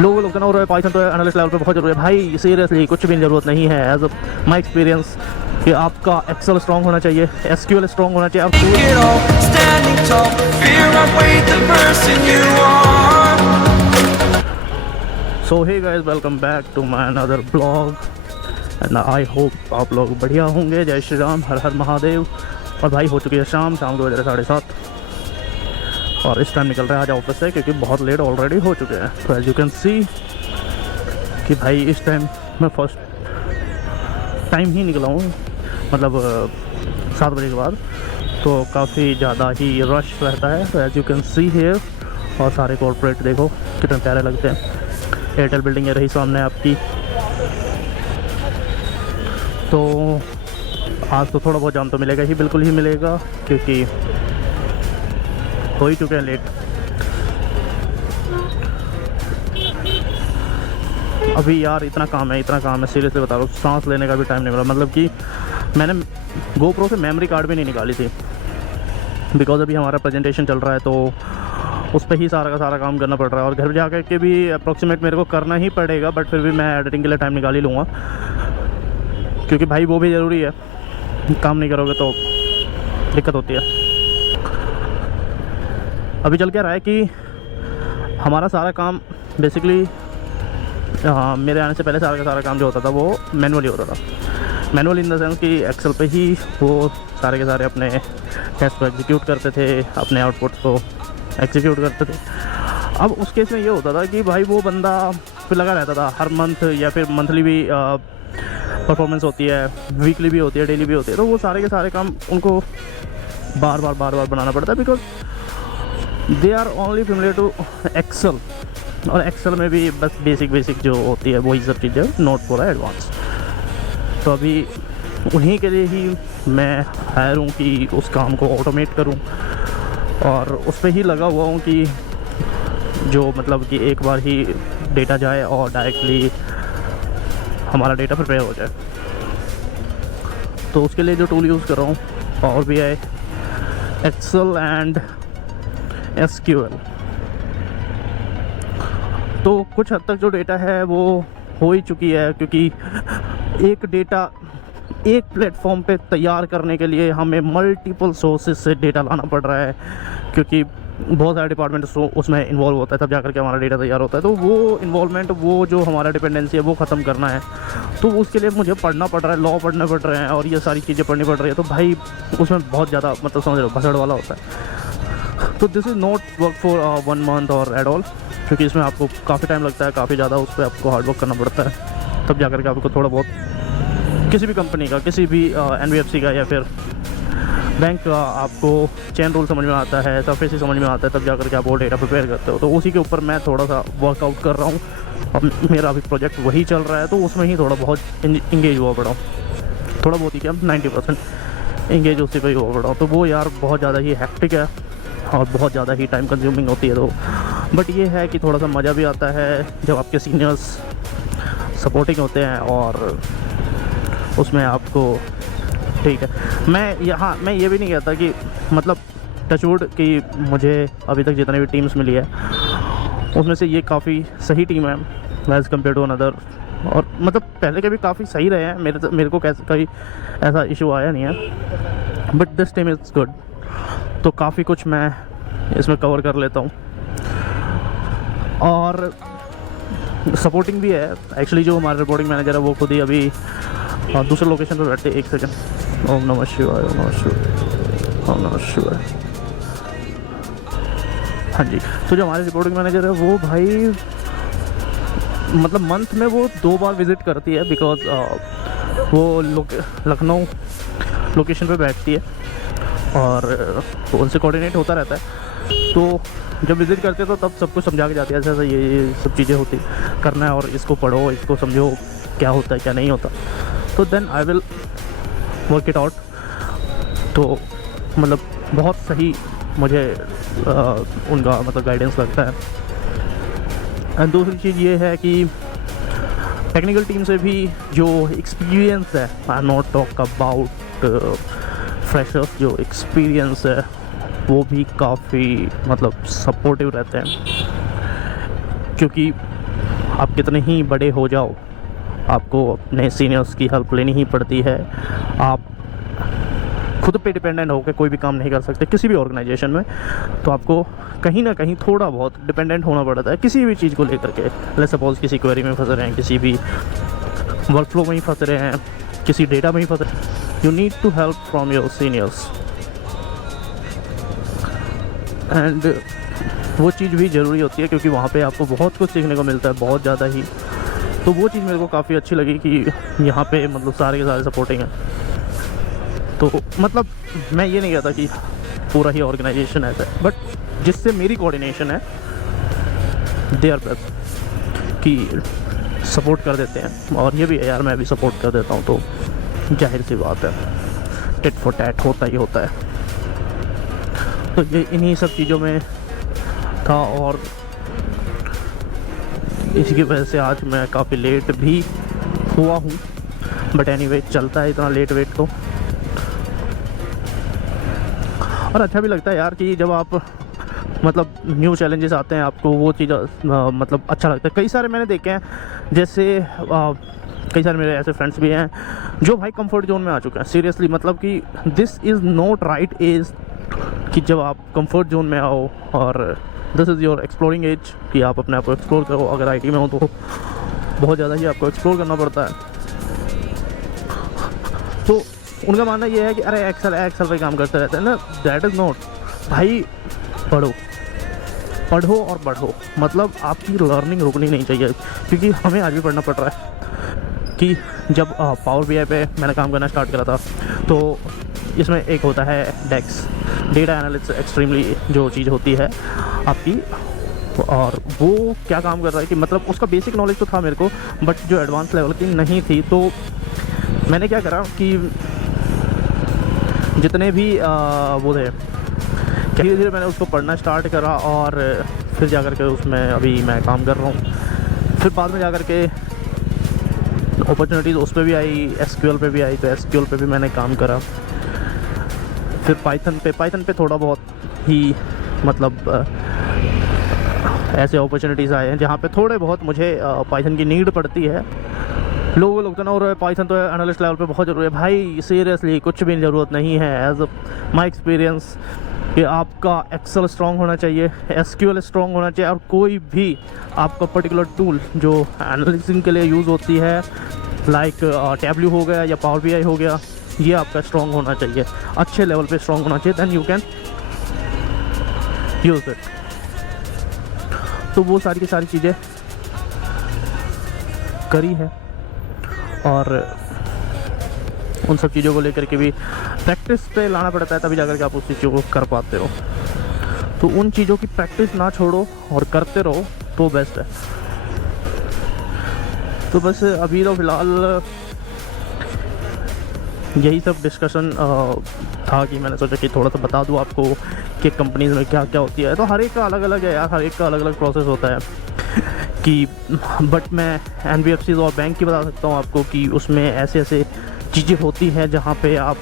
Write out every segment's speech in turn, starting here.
लोग कहना हो रहा है पाइथन तो एनालिस्ट लेवल पे बहुत जरूरी है। भाई सीरियसली कुछ भी ज़रूरत नहीं है। एज अ माई एक्सपीरियंस कि आपका एक्सेल स्ट्रॉन्ग होना चाहिए, एसक्यूएल स्ट्रॉन्ग होना चाहिए। So hey guys, welcome back to my another blog and I hope आप लोग बढ़िया होंगे। जय श्री राम, हर हर महादेव। और भाई हो चुकी है शाम को बज रहे 7:30 और इस टाइम निकल रहा है आज ऑफिस से क्योंकि बहुत लेट ऑलरेडी हो चुके हैं। तो एज यू कैन सी कि भाई इस टाइम मैं फर्स्ट टाइम ही निकला हूँ, मतलब 7 बजे के बाद, तो काफ़ी ज़्यादा ही रश रहता है। तो as you can see here, और सारे कॉर्पोरेट देखो कितने प्यारे लगते हैं। एयरटेल बिल्डिंग है रही सामने आपकी। तो आज तो थोड़ा बहुत जाम तो मिलेगा ही, बिल्कुल ही मिलेगा, क्योंकि हो ही चुके हैं लेट। अभी यार इतना काम है सीरियसली बता रहा हूँ, सांस लेने का भी टाइम नहीं मिला। मतलब कि मैंने GoPro से मेमोरी कार्ड भी नहीं निकाली थी, बिकॉज अभी हमारा प्रेजेंटेशन चल रहा है, तो उस पर ही सारा का सारा काम करना पड़ रहा है। और घर जाकर के भी अप्रॉक्सीमेट मेरे को करना ही पड़ेगा, बट फिर भी मैं एडिटिंग के लिए टाइम निकाल ही लूँगा, क्योंकि भाई वो भी ज़रूरी है। काम नहीं करोगे तो दिक्कत होती है। अभी चल क्या रहा है कि हमारा सारा काम बेसिकली, हाँ, मेरे आने से पहले सारा का सारा काम जो होता था वो मैनुअली होता था। मैनुअल इन द सेंस कि एक्सेल पे ही वो सारे के सारे अपने टेस्ट को एग्जीक्यूट करते थे, अपने आउटपुट को एग्जीक्यूट करते थे। अब उस केस में ये होता था कि भाई वो बंदा फिर लगा रहता था, हर मंथ या फिर मंथली भी परफॉर्मेंस होती है, वीकली भी होती है, डेली भी होती है, तो वो सारे के सारे काम उनको बार बार बनाना पड़ता है, because they are only familiar to Excel. और एक्सेल में भी बस बेसिक जो होती है वही सब चीज़ें, नोट पूरा एडवांस। तो अभी उन्हीं के लिए ही मैं हायर हूँ कि उस काम को ऑटोमेट करूँ, और उस पर ही लगा हुआ हूँ कि जो मतलब कि एक बार ही डेटा जाए और डायरेक्टली हमारा डेटा प्रिपेयर हो जाए। तो उसके लिए जो टूल यूज़ कर रहा हूँ, power BI, Excel and SQL। तो कुछ हद तक जो डेटा है वो हो ही चुकी है, क्योंकि एक डेटा एक प्लेटफॉर्म पे तैयार करने के लिए हमें मल्टीपल सोर्सेज से डेटा लाना पड़ रहा है, क्योंकि बहुत सारे डिपार्टमेंट उसमें इन्वॉल्व होता है, तब जाकर के हमारा डेटा तैयार होता है। तो वो इन्वॉल्वमेंट, वो जो हमारा डिपेंडेंसी है वो ख़त्म करना है। तो उसके लिए मुझे पढ़ना पड़ रहा है, लॉ पढ़ने पड़ रहे हैं और ये सारी चीज़ें पढ़नी पड़ रही है। तो भाई उसमें बहुत ज़्यादा मतलब समझ लो भसड़ वाला होता है। तो this is not work for 1 month और एट ऑल, क्योंकि इसमें आपको काफ़ी टाइम लगता है, काफ़ी ज़्यादा उस पर आपको हार्डवर्क करना पड़ता है, तब जाकर के आपको थोड़ा बहुत किसी भी कंपनी का, किसी भी NBFC का या फिर बैंक का आपको चेन रूल समझ में आता है, सरफेस ही समझ में आता है, तब जाकर के आप वो डेटा प्रिपेयर करते हो। तो उसी के ऊपर मैं थोड़ा सा वर्कआउट कर रहा हूँ। अब मेरा अभी प्रोजेक्ट वही चल रहा है, तो उसमें ही थोड़ा बहुत इंगेज हुआ पड़ा हूँ। थोड़ा बहुत ही क्या, 90% इंगेज उसी पर ही हुआ पड़ा हूँ। तो वो यार बहुत ज़्यादा ही हैक्टिक है और बहुत ज़्यादा ही टाइम कंज्यूमिंग होती है। तो बट ये है कि थोड़ा सा मज़ा भी आता है जब आपके सीनियर्स सपोर्टिंग होते हैं, और उसमें आपको ठीक है। मैं ये भी नहीं कहता कि मतलब टचवुड कि मुझे अभी तक जितने भी टीम्स मिली है उसमें से ये काफ़ी सही टीम है एज़ कम्पेयर टू अनदर। और मतलब पहले के भी काफ़ी सही रहे हैं, मेरे को कैसे कहीं ऐसा इशू आया नहीं है, but this team is good. तो काफ़ी कुछ मैं इसमें कवर कर लेता हूँ, और सपोर्टिंग भी है। एक्चुअली जो हमारे रिपोर्टिंग मैनेजर है वो खुद ही अभी दूसरे लोकेशन पर बैठते। एक सेकंड, ओम नमः शिवाय, ओम नमः शिवाय, ओम नमः शिवाय। हाँ जी, तो जो हमारे रिपोर्टिंग मैनेजर है वो भाई मतलब मंथ में वो 2 बार विज़िट करती है, बिकॉज वो लखनऊ लोकेशन पे बैठती है और उनसे कोऑर्डिनेट होता रहता है। तो जब विज़िट करते हैं तो तब सब कुछ समझा के जाती है, ऐसा ये सब चीज़ें होती करना है, और इसको पढ़ो, इसको समझो क्या होता है क्या नहीं होता। तो then I will work it out. तो मतलब बहुत सही मुझे उनका मतलब गाइडेंस लगता है। एंड दूसरी चीज़ ये है कि टेक्निकल टीम से भी जो एक्सपीरियंस है, आई नॉट टॉक अबाउट फ्रेशर्स, जो एक्सपीरियंस है वो भी काफ़ी मतलब सपोर्टिव रहते हैं, क्योंकि आप कितने ही बड़े हो जाओ, आपको अपने सीनियर्स की हेल्प लेनी ही पड़ती है। आप खुद पे डिपेंडेंट होकर कोई भी काम नहीं कर सकते किसी भी ऑर्गेनाइजेशन में, तो आपको कहीं ना कहीं थोड़ा बहुत डिपेंडेंट होना पड़ता है किसी भी चीज़ को लेकर के। लेट्स सपोज किसी क्वेरी में फंस रहे हैं, किसी भी वर्कफ्लो में ही फंस रहे हैं, किसी डेटा में ही फंस रहे हैं, you need to help from your seniors. And वो चीज़ भी ज़रूरी होती है क्योंकि वहाँ पे आपको बहुत कुछ सीखने को मिलता है, बहुत ज़्यादा ही। तो वो चीज़ मेरे को काफ़ी अच्छी लगी कि यहाँ पे मतलब सारे के सारे सपोर्टिंग हैं। तो मतलब मैं ये नहीं कहता कि पूरा ही ऑर्गेनाइजेशन ऐसा है, बट जिससे मेरी कोऑर्डिनेशन है दे आर बेस्ट कि सपोर्ट कर देते हैं। और ये भी है यार, मैं भी सपोर्ट कर देता हूँ, तो जाहिर सी बात है टिट फॉर टैट होता ही होता है। तो ये इन्हीं सब चीज़ों में था और इसी की वजह से आज मैं काफ़ी लेट भी हुआ हूँ, बट एनीवे चलता है इतना लेट वेट तो। और अच्छा भी लगता है यार कि जब आप मतलब न्यू चैलेंजेस आते हैं आपको, वो चीज़ मतलब अच्छा लगता है। कई सारे मैंने देखे हैं, जैसे कई सारे मेरे ऐसे फ्रेंड्स भी हैं जो भाई कंफर्ट जोन में आ चुके हैं सीरियसली। मतलब कि this is not right as कि जब आप कंफर्ट जोन में आओ, और this is your exploring as कि आप अपने आप को एक्सप्लोर करो। अगर आईटी में हो तो बहुत ज़्यादा ही आपको एक्सप्लोर करना पड़ता है। तो उनका मानना ये है कि अरे एक्सेल पे काम करते रहते हैं ना, दैट इज़ नॉट। भाई पढ़ो और बढ़ो, मतलब आपकी लर्निंग रुकनी नहीं चाहिए। क्योंकि हमें आज भी पढ़ना पड़ रहा है कि जब पावर बीआई पे मैंने काम करना स्टार्ट करा था, तो इसमें एक होता है डेक्स, डेटा एनालिटिक्स एक्सट्रीमली जो चीज़ होती है आपकी। और वो क्या काम कर रहा है कि मतलब उसका बेसिक नॉलेज तो था मेरे को, बट जो एडवांस लेवल की नहीं थी। तो मैंने क्या करा कि जितने भी वो थे, धीरे धीरे मैंने उसको पढ़ना स्टार्ट करा, और फिर जा कर के उसमें अभी मैं काम कर रहा हूँ। फिर बाद में जा कर के अपॉर्चुनिटीज़ उस पर भी आई, एसक्यूएल पे भी आई, तो एसक्यूएल पे भी मैंने काम करा। फिर पाइथन पे थोड़ा बहुत ही मतलब ऐसे अपॉर्चुनिटीज़ आए हैं जहाँ पे थोड़े बहुत मुझे पाइथन की नीड पड़ती है। लोग तो ना हो रहे पाइथन तो एनालिस्ट लेवल पे बहुत ज़रूरी है। भाई सीरियसली कुछ भी ज़रूरत नहीं है। एज माई एक्सपीरियंस कि आपका एक्सेल स्ट्रॉन्ग होना चाहिए, एसक्यूएल स्ट्रॉन्ग होना चाहिए, और कोई भी आपका पर्टिकुलर टूल जो एनालिसिंग के लिए यूज़ होती है, लाइक टैब्ल्यू हो गया या पावर बीआई हो गया, ये आपका स्ट्रॉन्ग होना चाहिए, अच्छे लेवल पे स्ट्रॉन्ग होना चाहिए, then you can use it. तो वो सारी की सारी चीज़ें करी है, और उन सब चीज़ों को लेकर के भी प्रैक्टिस पे लाना पड़ता है, तभी जाकर के आप उस चीज़ों को कर पाते हो। तो उन चीज़ों की प्रैक्टिस ना छोड़ो और करते रहो तो बेस्ट है। तो बस अभी तो फ़िलहाल यही सब डिस्कशन था कि मैंने सोचा कि थोड़ा सा बता दूं आपको कि कंपनीज़ में क्या क्या होती है। तो हर एक का अलग अलग है यार, हर एक का अलग अलग प्रोसेस होता है कि, बट मैं एनबीएफसी और बैंक की बता सकता हूँ आपको कि उसमें ऐसे ऐसे चीज़ें होती हैं जहाँ पे आप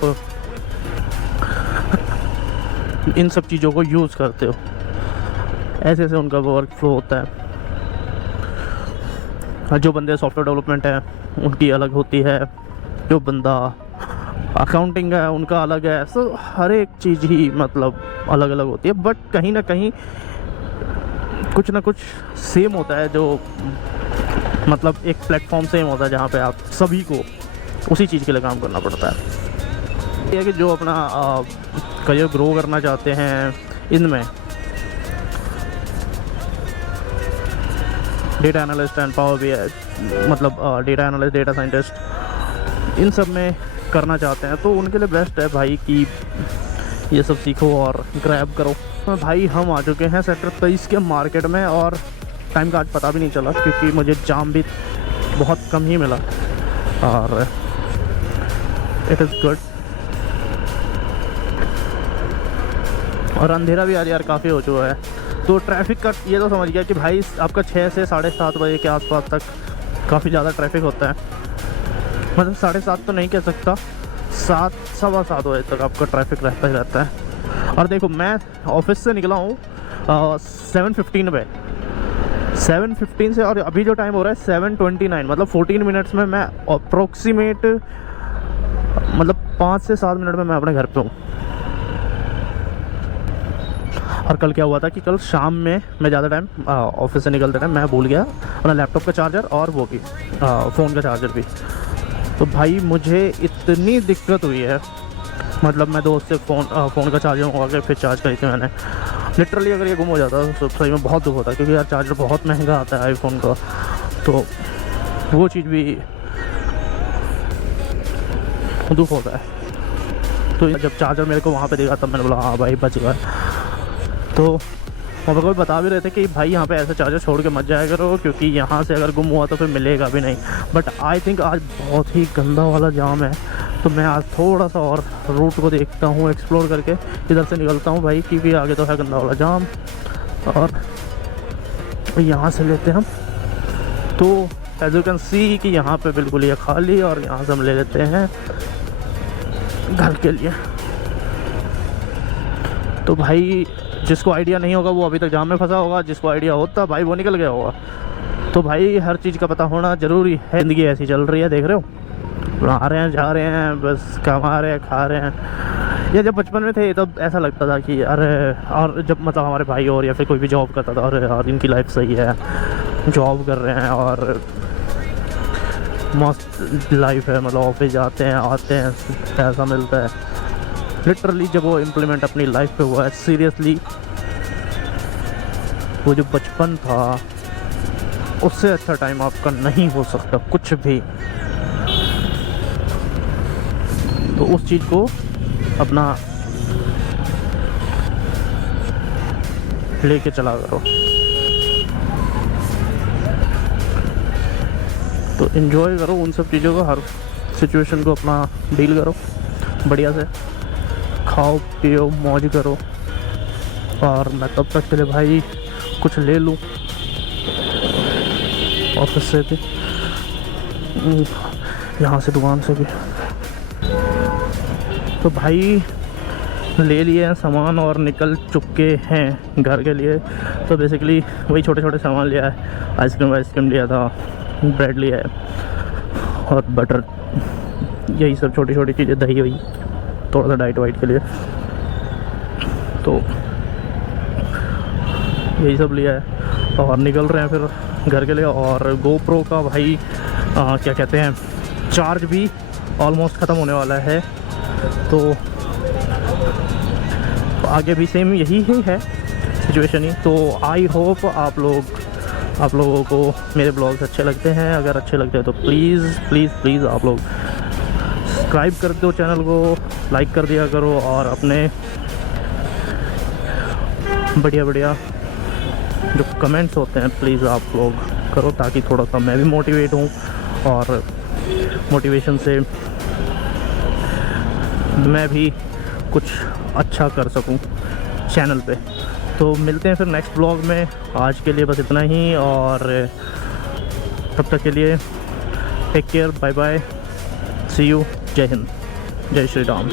इन सब चीज़ों को यूज़ करते हो, ऐसे ऐसे उनका वर्क फ्लो होता है। जो बंदे सॉफ्टवेयर डेवलपमेंट है उनकी अलग होती है, जो बंदा अकाउंटिंग है उनका अलग है। सो हर एक चीज़ ही मतलब अलग अलग होती है, बट कहीं ना कहीं कुछ ना कुछ सेम होता है, जो मतलब एक प्लेटफॉर्म सेम होता है जहाँ पे आप सभी को उसी चीज़ के लिए काम करना पड़ता है। ये है कि जो अपना करियर ग्रो करना चाहते हैं इनमें, data analyst and power BI, मतलब डेटा एनालिस्ट, डेटा साइंटिस्ट, इन सब में करना चाहते हैं, तो उनके लिए बेस्ट है भाई कि ये सब सीखो और ग्रैब करो। तो भाई हम आ चुके हैं सेक्टर 23 के मार्केट में, और टाइम का आज पता भी नहीं चला क्योंकि मुझे जाम भी बहुत कम ही मिला, और इट इज़ गुड। और अंधेरा भी आज यार काफ़ी हो चुका है, तो ट्रैफिक का ये तो समझ गया कि भाई आपका 6 से 7:30 बजे के आसपास तक काफ़ी ज़्यादा ट्रैफिक होता है। मतलब 7:30 तो नहीं कह सकता, 7 सवा 7 बजे तक आपका ट्रैफिक रहता ही रहता है। और देखो मैं ऑफिस से निकला हूँ 7:15 पे, 7:15 से, और अभी जो टाइम हो रहा है 7:29, मतलब 14 मिनट्स में मैं अप्रोक्सीमेट, मतलब 5 से 7 मिनट में मैं अपने घर पे हूँ। और कल क्या हुआ था कि कल शाम में मैं ज़्यादा टाइम ऑफिस से निकलते टाइम मैं भूल गया अपना लैपटॉप का चार्जर और वो भी फ़ोन का चार्जर भी। तो भाई मुझे इतनी दिक्कत हुई है, मतलब मैं दोस्त से फ़ोन का चार्जर मंगवा के फिर चार्ज करी थी मैंने। लिटरली अगर ये गुम हो जाता तो सही में बहुत दुख होता, क्योंकि यार चार्जर बहुत महंगा आता है आईफोन का, तो वो चीज़ भी दुख होता है। तो जब चार्जर मेरे को वहाँ पे दिखा तब मैंने बोला हाँ भाई बच गया। तो वहाँ पर कोई बता भी रहे थे कि भाई यहाँ पे ऐसे चार्जर छोड़ के मत जाया करो, क्योंकि यहाँ से अगर गुम हुआ तो फिर मिलेगा भी नहीं। बट आई थिंक आज बहुत ही गंदा वाला जाम है, तो मैं आज थोड़ा सा और रूट को देखता हूँ, एक्सप्लोर करके इधर से निकलता हूँ भाई, क्योंकि आगे तो है गंदा वाला जाम। और यहाँ से लेते हैं हम, तो एज यू कैन सी कि यहाँ पे बिल्कुल ये खाली, और यहाँ से हम ले लेते हैं घर के लिए। तो भाई जिसको आइडिया नहीं होगा वो अभी तक जाम में फंसा होगा, जिसको आइडिया होता भाई वो निकल गया होगा। तो भाई हर चीज़ का पता होना ज़रूरी है, ज़िंदगी ऐसी चल रही है, देख रहे हो, आ रहे हैं जा रहे हैं, बस कमा रहे हैं खा रहे हैं। या जब बचपन में थे तब ऐसा लगता था कि अरे, और जब मतलब हमारे भाई और या फिर कोई भी जॉब करता था, अरे यार इनकी लाइफ सही है, जॉब कर रहे हैं और मस्त लाइफ है, मतलब ऑफिस जाते हैं आते हैं पैसा मिलता है। लिटरली जब वो इम्प्लीमेंट अपनी लाइफ पे हुआ है, सीरियसली वो जो बचपन था उससे अच्छा टाइम आपका नहीं हो सकता कुछ भी। तो उस चीज़ को अपना लेके चला करो, तो इन्जॉय करो उन सब चीज़ों को, हर सिचुएशन को अपना डील करो बढ़िया से, खाओ पियो मौज करो। और मैं तब तक के लिए भाई कुछ ले लूँ ऑफिस से भी, यहाँ से दुकान से भी। तो भाई ले लिए हैं सामान और निकल चुके हैं घर के लिए। तो बेसिकली वही छोटे छोटे सामान लिया है, आइसक्रीम लिया था, ब्रेड लिया है और बटर, यही सब छोटी छोटी चीज़ें, दही वही थोड़ा सा डाइट वाइट के लिए, तो यही सब लिया है और निकल रहे हैं फिर घर के लिए। और गोप्रो का भाई क्या कहते हैं, चार्ज भी ऑलमोस्ट ख़त्म होने वाला है, तो आगे भी सेम यही ही है सिचुएशन ही। तो आई होप आप लोगों को मेरे ब्लॉग्स अच्छे लगते हैं। अगर अच्छे लगते हैं तो प्लीज़ आप लोग सब्सक्राइब कर दो चैनल को, लाइक कर दिया करो, और अपने बढ़िया जो कमेंट्स होते हैं प्लीज़ आप लोग करो, ताकि थोड़ा सा मैं भी मोटिवेट हूँ और मोटिवेशन से मैं भी कुछ अच्छा कर सकूँ चैनल पे। तो मिलते हैं फिर नेक्स्ट ब्लॉग में, आज के लिए बस इतना ही, और तब तक के लिए take care, bye bye, see you, जय हिंद, जय श्री राम।